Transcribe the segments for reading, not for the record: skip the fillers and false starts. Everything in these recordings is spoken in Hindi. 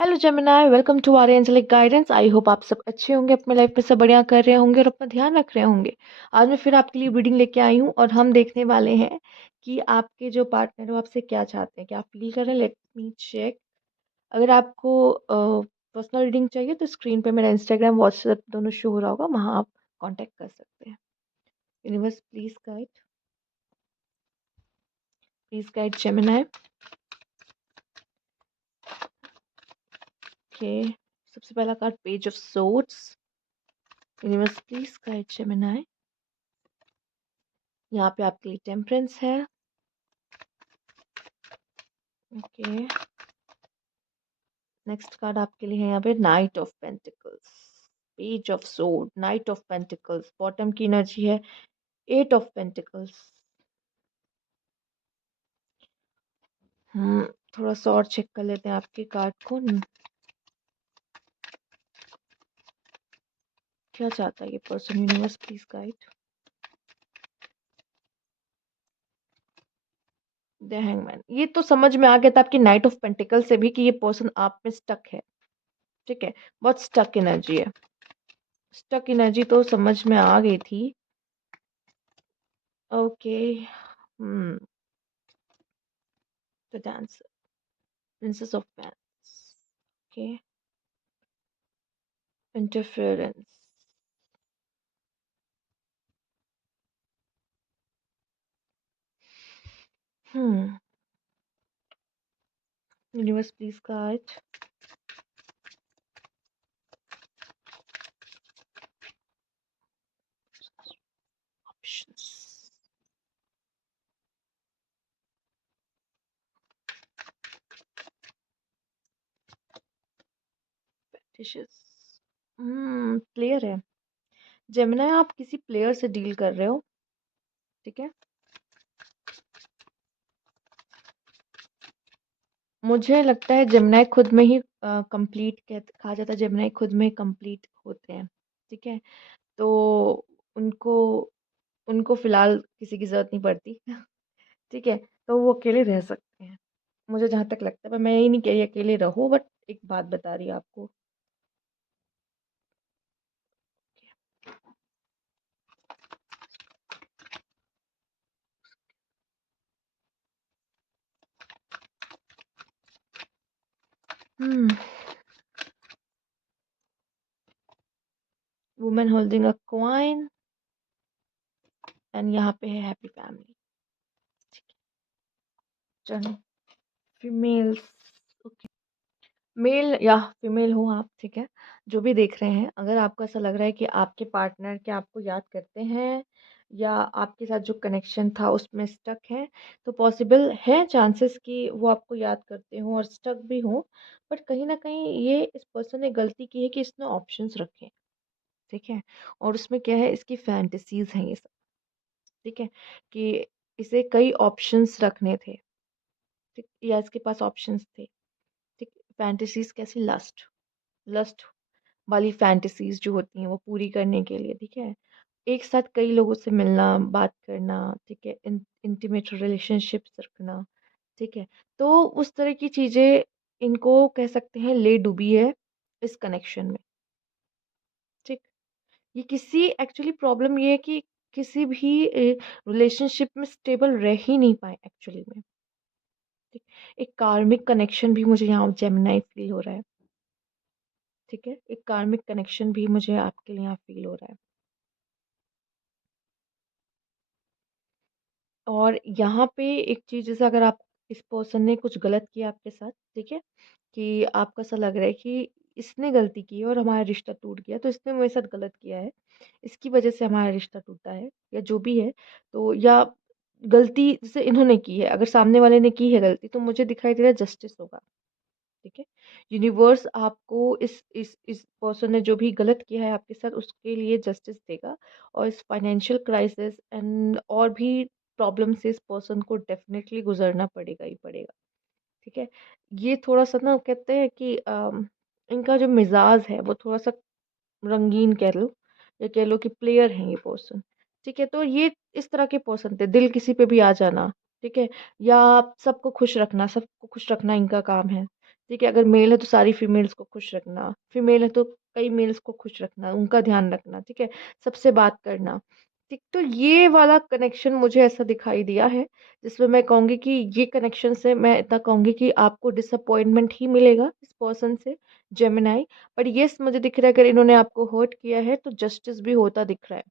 Hello Gemini, welcome to our angelic guidance. I hope आप सब अच्छे होंगे, अपने लाइफ में सब बढ़िया कर रहे होंगे और अपना ध्यान रख रहे होंगे। आज मैं फिर आपके लिए रीडिंग लेके आई हूँ और हम देखने वाले हैं कि आपके जो पार्टनर है वो आपसे क्या चाहते हैं, क्या फील कर रहे हैं। Let me check. अगर आपको पर्सनल रीडिंग चाहिए तो स्क्रीन पे मेरा इंस्टाग्राम व्हाट्सएप दोनों शो हो रहा होगा, वहाँ आप कॉन्टेक्ट कर सकते हैं। Universe please guide Gemini. Okay, सबसे पहला card page of swords. Universe please guide Gemini. यहाँ पे आपके लिए टेम्परेंस है। ओके, नेक्स्ट कार्ड आपके लिए है यहाँ पे night of pentacles, page of sword, night of pentacles. Bottom की एनर्जी है एट ऑफ पेंटिकल्स। हम्म थोड़ा सा और चेक कर लेते हैं आपके कार्ड को। क्या चाहता है ये person. Universe please guide. The hangman. ये तो समझ में आ गया था आपकी नाइट ऑफ पेंटिकल से भी कि ये पर्सन आप में स्टक है। ठीक है, बहुत स्टक एनर्जी है। स्टक एनर्जी तो समझ में आ गई थी। Okay, hmm the dancer, princess of vents. Okay, interference. Hmm universe please guide. Options. Dishes. Player है। जेमिनाई, आप किसी प्लेयर से डील कर रहे हो। ठीक है, मुझे लगता है जेमिनाई खुद में ही कंप्लीट कहा जाता है। जेमिनाई खुद में कंप्लीट होते हैं। ठीक है, तो उनको उनको फिलहाल किसी की जरूरत नहीं पड़ती। ठीक है, तो वो अकेले रह सकते हैं, मुझे जहां तक लगता है। पर मैं यही नहीं कह रही अकेले रहो, बट एक बात बता रही हूँ आपको। Hmm women holding a coin and यहाँ पे है हैप्पी फैमिली। ठीक है, चलो फीमेल्स। ओके, मेल या फीमेल हो आप, ठीक है, जो भी देख रहे हैं, अगर आपको ऐसा लग रहा है कि आपके पार्टनर क्या आपको याद करते हैं या आपके साथ जो कनेक्शन था उसमें स्टक है, तो पॉसिबल है चांसेस कि वो आपको याद करते हों और स्टक भी हों। बट कहीं ना कहीं ये इस पर्सन ने गलती की है कि इसने ऑप्शंस रखे। ठीक है, और उसमें क्या है, इसकी फैंटेसीज हैं ये सब। ठीक है, कि इसे कई ऑप्शंस रखने थे। ठीक, या इसके पास ऑप्शंस थे। ठीक, फैंटेसीज कैसी, लस्ट, लस्ट वाली फैंटेसीज जो होती हैं वो पूरी करने के लिए। ठीक है, एक साथ कई लोगों से मिलना, बात करना। ठीक है, इंटीमेट रिलेशनशिप्स रखना। ठीक है, तो उस तरह की चीजें इनको कह सकते हैं ले डूबी है इस कनेक्शन में। ठीक, ये किसी एक्चुअली प्रॉब्लम ये है कि किसी भी रिलेशनशिप में स्टेबल रह ही नहीं पाए एक्चुअली में। ठीक, एक कार्मिक कनेक्शन भी मुझे यहाँ जेमिनाई फील हो रहा है। ठीक है, एक कार्मिक कनेक्शन भी मुझे आपके लिए यहाँ फील हो रहा है। और यहाँ पे एक चीज, जैसे अगर आप, इस पर्सन ने कुछ गलत किया आपके साथ, ठीक है, कि आपको ऐसा लग रहा है कि इसने गलती की है और हमारा रिश्ता टूट गया, तो इसने मेरे साथ गलत किया है, इसकी वजह से हमारा रिश्ता टूटा है, या जो भी है। तो या गलती जैसे इन्होंने की है, अगर सामने वाले ने की है गलती, तो मुझे दिखाई दे रहा है जस्टिस होगा। ठीक है, यूनिवर्स आपको इस पर्सन ने जो भी गलत किया है आपके साथ उसके लिए जस्टिस देगा। और इस फाइनेंशियल क्राइसिस एंड और भी प्रॉब्लम से इस पर्सन को डेफिनेटली गुजरना पड़ेगा ही पड़ेगा। ठीक है, ये थोड़ा सा ना कहते हैं कि इनका जो मिजाज है वो थोड़ा सा रंगीन कह लो, या कह लो कि प्लेयर है ये पर्सन। ठीक है, तो ये इस तरह के पर्सन थे, दिल किसी पे भी आ जाना। ठीक है, या सबको खुश रखना, सबको खुश रखना इनका काम है। ठीक है? अगर मेल है तो सारी फीमेल्स को खुश रखना, फीमेल है तो कई मेल्स को खुश रखना, उनका ध्यान रखना, ठीक है? सबसे बात करना, ठीक? तो ये वाला कनेक्शन मुझे ऐसा दिखाई दिया है, जिसमें मैं कहूँगी कि ये कनेक्शन से मैं इतना कहूँगी कि आपको डिसअपॉइंटमेंट ही मिलेगा इस पर्सन से, जेमिनी। बट येस, मुझे दिख रहा है अगर इन्होंने आपको हर्ट किया है तो जस्टिस भी होता दिख रहा है,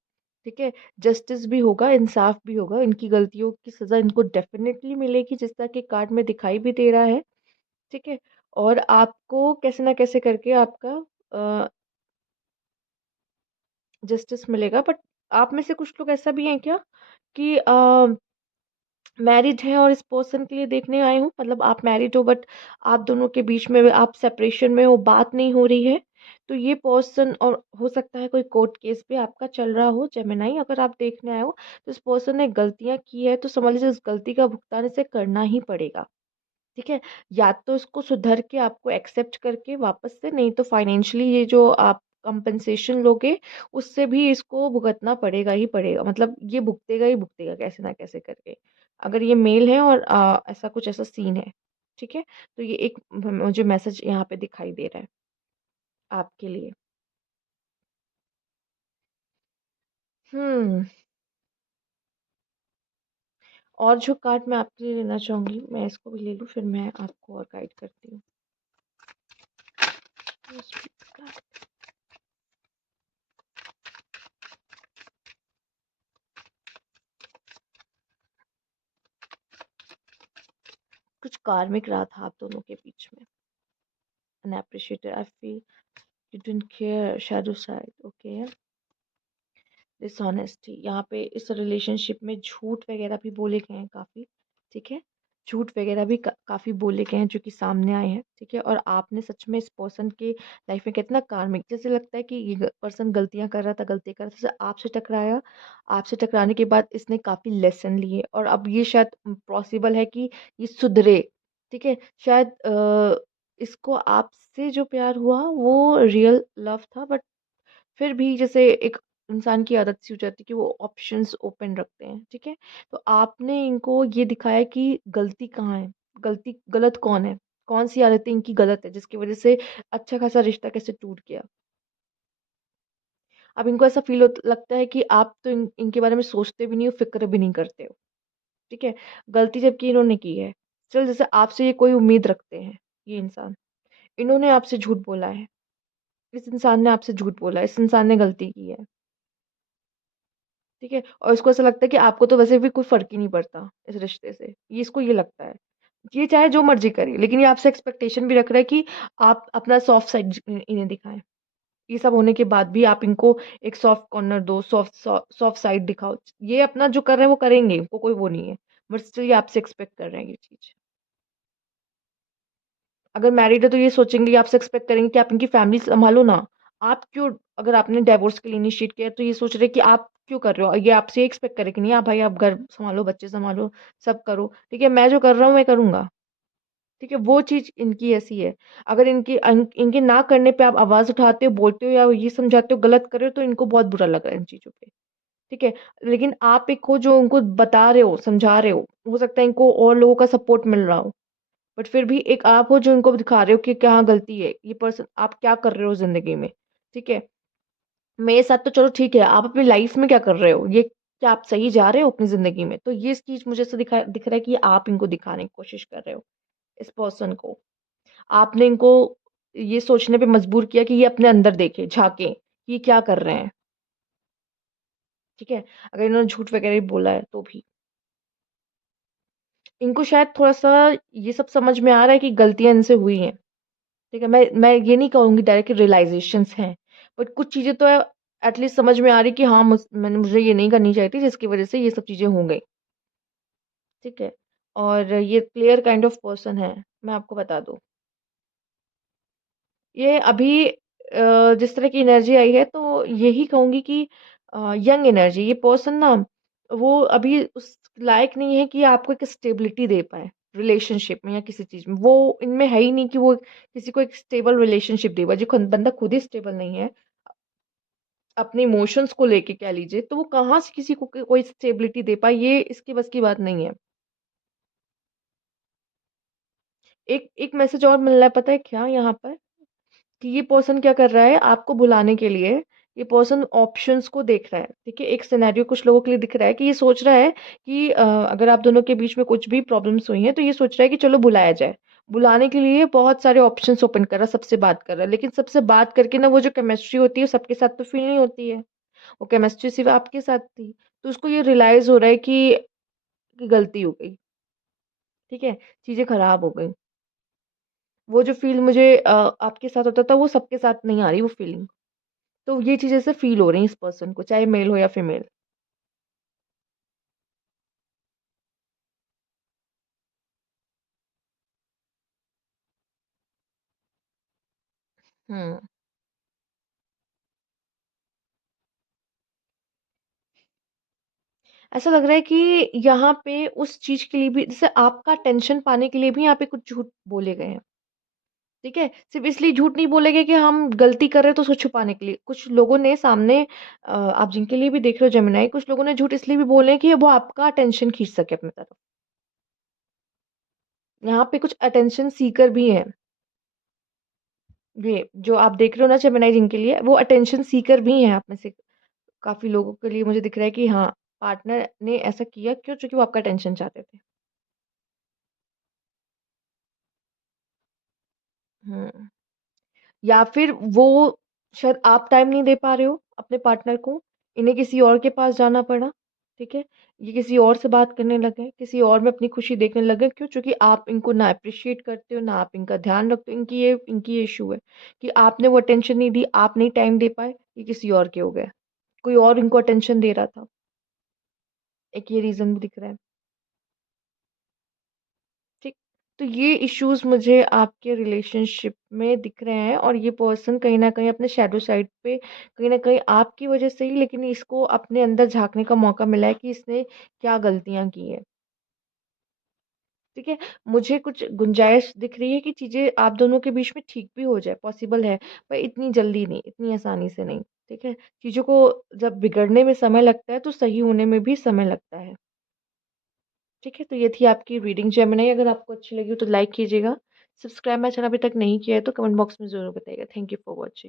ठीक है? जस्टिस भी होगा, इंसाफ भी होगा, इनकी गलतियों की सज़ा इनको डेफ़िनेटली मिलेगी, जिस तरह के कार्ड में दिखाई भी दे रहा है, ठीक है? और आपको कैसे ना कैसे करके आपका अ, जस्टिस मिलेगा। बट आप में से कुछ लोग ऐसा भी हैं क्या कि मैरिड हैं और इस पर्सन के लिए देखने आए हो, मतलब आप मैरिड हो बट आप दोनों के बीच में आप सेपरेशन में हो, बात नहीं हो रही है, तो ये पर्सन, और हो सकता है कोई कोर्ट केस भी आपका चल रहा हो जेमिनी, अगर आप देखने आए हो तो इस पर्सन ने गलतियां की है, तो समझ लीजिए उस गलती का भुगतान इसे करना ही पड़ेगा, ठीक है? या तो इसको सुधर के आपको एक्सेप्ट करके वापस से, नहीं तो फाइनेंशियली ये जो आप कंपनसेशन लोगे, उससे भी इसको भुगतना पड़ेगा ही पड़ेगा। मतलब ये भुगतेगा ही भुगतेगा कैसे ना कैसे करके। अगर ये मेल है और ऐसा कुछ ऐसा सीन है, ठीक है? तो ये एक मुझे मैसेज यहाँ पे दिखाई दे रहा है आपके लिए। हुँ, और जो कार्ड मैं आपके लिए लेना चाहूँगी, मैं इसको भी ले लूँ फिर मैं आपको और गाइड करती हूँ। कुछ कार्मिक रहा था आप दोनों के बीच में। Unappreciated. I feel you didn't care. Shadow side. Okay. Dishonesty, यहाँ पे इस रिलेशनशिप में झूठ वगैरह भी बोले गए हैं काफ़ी, ठीक है? झूठ वगैरह भी काफ़ी बोले गए हैं जो कि सामने आए हैं, ठीक है? और आपने सच में इस पर्सन के लाइफ में कितना कार्मिक, जैसे लगता है कि ये पर्सन गलतियां कर रहा था, गलती कर रहा था, जैसे आपसे टकराया, आपसे टकराने के बाद इसने काफ़ी लेसन लिए और अब ये शायद पॉसिबल है कि ये सुधरे, ठीक है? शायद इसको आपसे जो प्यार हुआ वो रियल लव था, बट फिर भी जैसे एक इंसान की आदत सी हो जाती है कि वो ऑप्शंस ओपन रखते हैं, ठीक है? तो आपने इनको ये दिखाया कि गलती कहाँ है, गलती गलत कौन है, कौन-सी आदतें इनकी गलत है जिसकी वज़ह से अच्छा खासा रिश्ता कैसे टूट गया। अब इनको ऐसा फ़ील होत लगता है कि आप तो इनके बारे में सोचते भी नहीं हो, फ़िक्र भी नहीं करते हो, ठीक है? गलती जबकि इन्होंने की है। चल जैसे आपसे ये कोई उम्मीद रखते हैं, ये इंसान, इन्होंने आपसे झूठ बोला है, इस इंसान ने आपसे झूठ बोला है, इस इंसान ने गलती की है। ठीक है? और इसको ऐसा लगता है कि आपको तो वैसे भी कोई फ़र्क ही नहीं पड़ता इस रिश्ते से, ये इसको ये लगता है। ये चाहे जो मर्ज़ी करे, लेकिन ये आपसे एक्सपेक्टेशन भी रख रहा है कि आप अपना सॉफ्ट साइड इन्हें दिखाएँ। ये सब होने के बाद भी आप इनको एक सॉफ्ट कॉर्नर दो, सॉफ्ट साइड दिखाओ। ये अपना जो कर रहे हैं वो करेंगे, इनको कोई वो नहीं है। बट स्टिल ये आपसे एक्सपेक्ट कर रहे हैं ये चीज़। अगर मैरिड है तो ये सोचेंगे, ये आपसे एक्सपेक्ट करेंगे कि आप इनकी फैमिली सँभालो ना। आप क्यों, अगर आपने डिवोर्स के लिए इनिशिएट किया है तो ये सोच रहे हैं कि आप क्यों कर रहे हो? ये आपसे ये एक्सपेक्ट करें कि नहीं, आप भाई आप घर सँभालो, बच्चे सँभालो, सब करो। ठीक है? मैं जो कर रहा हूँ मैं करूँगा। ठीक है? वो चीज़ इनकी ऐसी है। अगर इनके ना करने पे आप आवाज़ उठाते हो, बोलते हो या ये समझाते हो गलत कर रहे हो तो इनको बहुत बुरा लग रहा है इन चीज़ों पे। ठीक है? लेकिन आप एक हो जो उनको बता रहे हो, समझा रहे हो। हो सकता है इनको और लोगों का सपोर्ट मिल रहा हो। बट फिर भी एक आप हो जो उनको दिखा रहे हो कि कहाँ गलती है, ये पर्सन आप क्या कर रहे हो ज़िंदगी में, ठीक है? मेरे साथ तो चलो ठीक है, आप अपनी लाइफ़ में क्या कर रहे हो? ये क्या आप सही जा रहे हो अपनी ज़िंदगी में? तो ये चीज़ मुझे ऐसा दिख रहा है कि आप इनको दिखाने की कोशिश कर रहे हो, इस पर्सन को। आपने इनको ये सोचने पे मजबूर किया कि ये अपने अंदर देखें, झाँकें, कि ये क्या कर रहे हैं, ठीक है? अगर इन्होंने झूठ वगैरह भी बोला है तो भी। इनको शायद थोड़ा-सा ये सब समझ में आ रहा है कि गलतियाँ इनसे हुई हैं। ठीक है, मैं ये नहीं कहूँगी डायरेक्ट कि रियलाइज़ेशंस हैं, बट कुछ चीज़ें तो एटलीस्ट समझ में आ रही कि हाँ, मुझे ये नहीं करनी चाहिए थी जिसकी वज़ह से ये सब चीज़ें हो गई, ठीक है? और ये क्लियर काइंड ऑफ पर्सन है, मैं आपको बता दूँ। ये अभी जिस तरह की एनर्जी आई है तो यही कहूँगी कि यंग एनर्जी, ये पर्सन ना वो अभी उस लायक नहीं है कि आपको एक स्टेबिलिटी दे पाए, रिलेशनशिप में या किसी चीज़ में। वो इनमें है ही नहीं कि वो किसी को एक स्टेबल रिलेशनशिप दे पाए, जो खुद बंदा खुद ही स्टेबल नहीं है, अपने इमोशंस को लेके कह लीजिए, तो वो कहाँ से किसी को कोई स्टेबिलिटी दे पाए, ये इसके बस की बात नहीं है। एक एक मैसेज और मिल रहा है, पता है क्या यहाँ पर? कि ये पर्सन क्या कर रहा है आपको बुलाने के लिए, ये पर्सन ऑप्शंस को देख रहा है। ठीक है, एक सिनेरियो कुछ लोगों के लिए दिख रहा है कि ये सोच रहा है कि अगर आप दोनों के बीच में कुछ भी प्रॉब्लम्स हुई हैं तो ये सोच रहा है कि चलो बुलाया जाए। बुलाने के लिए बहुत सारे ऑप्शंस ओपन कर रहा है, सबसे बात कर रहा है, लेकिन सबसे बात करके ना वो जो केमिस्ट्री होती है सबके साथ तो फील नहीं होती है। वो केमिस्ट्री सिर्फ आपके साथ थी। तो उसको ये रियलाइज हो रहा है कि गलती हो गई। ठीक है, चीजें खराब हो गई। वो जो फील मुझे आपके साथ होता था वो सबके साथ नहीं आ रही वो फीलिंग। तो ये चीज़ ऐसे फ़ील हो रही है इस पर्सन को, चाहे मेल हो या फीमेल। हुँ। ऐसा लग रहा है कि यहाँ पे उस चीज़ के लिए भी, जैसे आपका अटेंशन पाने के लिए भी यहाँ पे कुछ झूठ बोले गए हैं। ठीक है? सिर्फ़ इसलिए झूठ नहीं बोले गए कि हम गलती कर रहे हैं तो उसको छुपाने के लिए। कुछ लोगों ने सामने आप जिनके लिए भी देख रहे हो जेमिनी, कुछ लोगों ने झूठ इसलिए भी बोले हैं कि वो आपका अटेंशन खींच सके अपनी तरफ। यहाँ पे कुछ अटेंशन सीकर भी हैं। ये जो आप देख रहे हो ना जेमिनी जिनके लिए, वो अटेंशन सीकर भी हैं आप में से। काफ़ी लोगों के लिए मुझे दिख रहा है कि हाँ, पार्टनर ने ऐसा किया क्यों? चूँकि वो आपका अटेंशन चाहते थे। हुँ। या फिर वो शायद आप टाइम नहीं दे पा रहे हो अपने पार्टनर को, इन्हें किसी और के पास जाना पड़ा, ठीक है? ये किसी और से बात करने लग गए, किसी और में अपनी खुशी देखने लग गए, क्यों? चूँकि आप इनको ना एप्रिशिएट करते हो, ना आप इनका ध्यान रखते हो, इनकी ये इश्यू है कि आपने वो अटेंशन नहीं दी, आप नहीं टाइम दे पाए, ये किसी और के हो गए। कोई और इनको अटेंशन दे रहा था, एक ये रीज़न भी दिख रहा है। ठीक। तो ये इश्यूज़ मुझे आपके रिलेशनशिप में दिख रहे हैं और ये पर्सन कहीं न कहीं अपने शैडो साइड पे कहीं न कहीं आपकी वज़ह से ही, लेकिन इसको अपने अंदर झाँकने का मौका मिला है कि इसने क्या गलतियाँ की हैं। ठीक है? मुझे कुछ गुंजाइश दिख रही है कि चीज़ें आप दोनों के बीच में ठीक भी हो जाए, पॉसिबल है, पर इतनी जल्दी नहीं, इतनी आसानी से नहीं। ठीक है? चीज़ों को जब बिगड़ने में समय लगता है, तो सही होने में भी समय लगता है। ठीक है, तो ये थी आपकी रीडिंग जेमिनी। अगर आपको अच्छी लगी हो तो लाइक कीजिएगा। सब्सक्राइब मेरा चैनल अभी तक नहीं किया है तो कमेंट बॉक्स में ज़रूर बताइएगा। Thank you for watching.